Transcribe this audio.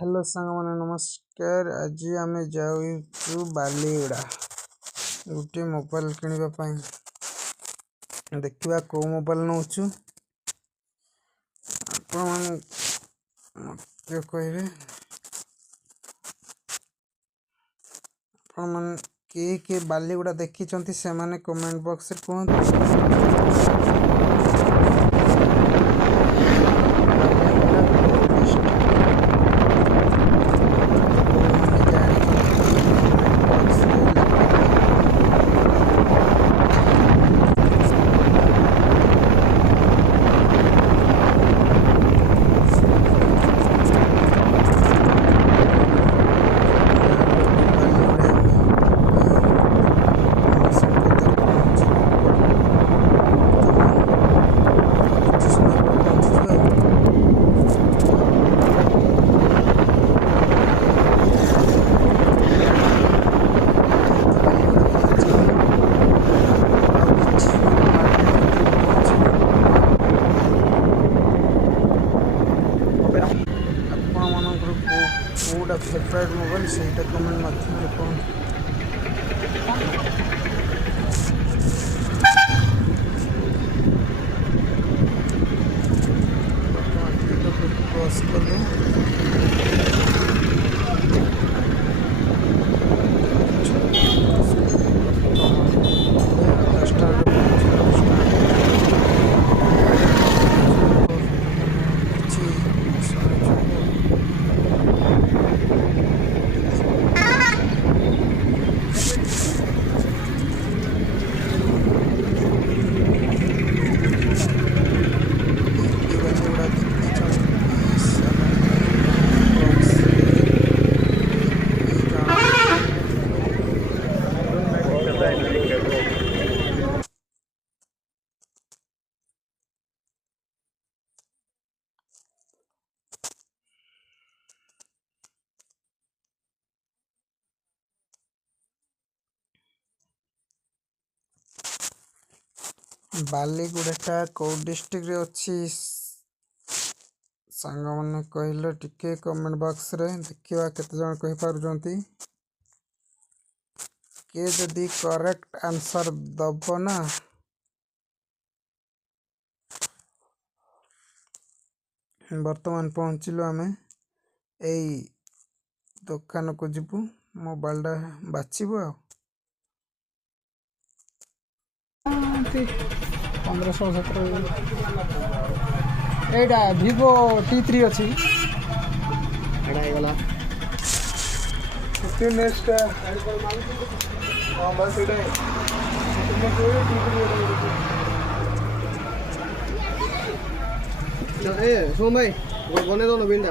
Hello सांग मैंने नमस्कार। आज आम जाऊ बालीगुड़ा गोटे मोबाइल किणवाई देखा कौ मोबाइल नौचु मत कहे किए बालीगुड़ा देखी से कमेंट बॉक्स कहते। फेवरेट मोबाइल से कमेंट माध्यम क्रॉस कर बालीगुड़ा कौ डिस्ट्रिक्ट रे अच्छी सांग मैंने कहले टिके कमेंट बॉक्स रे देखा केते जन कहि पारुचंती। के जदि करेक्ट आंसर दब ना वर्तमान पहुँचलु आमे एई दुकान को जीवु मोबाइल बाछबू आ 1517 एटा Vivo T3 अच्छी नेक्स्ट बस सोम भाई बने दो बिल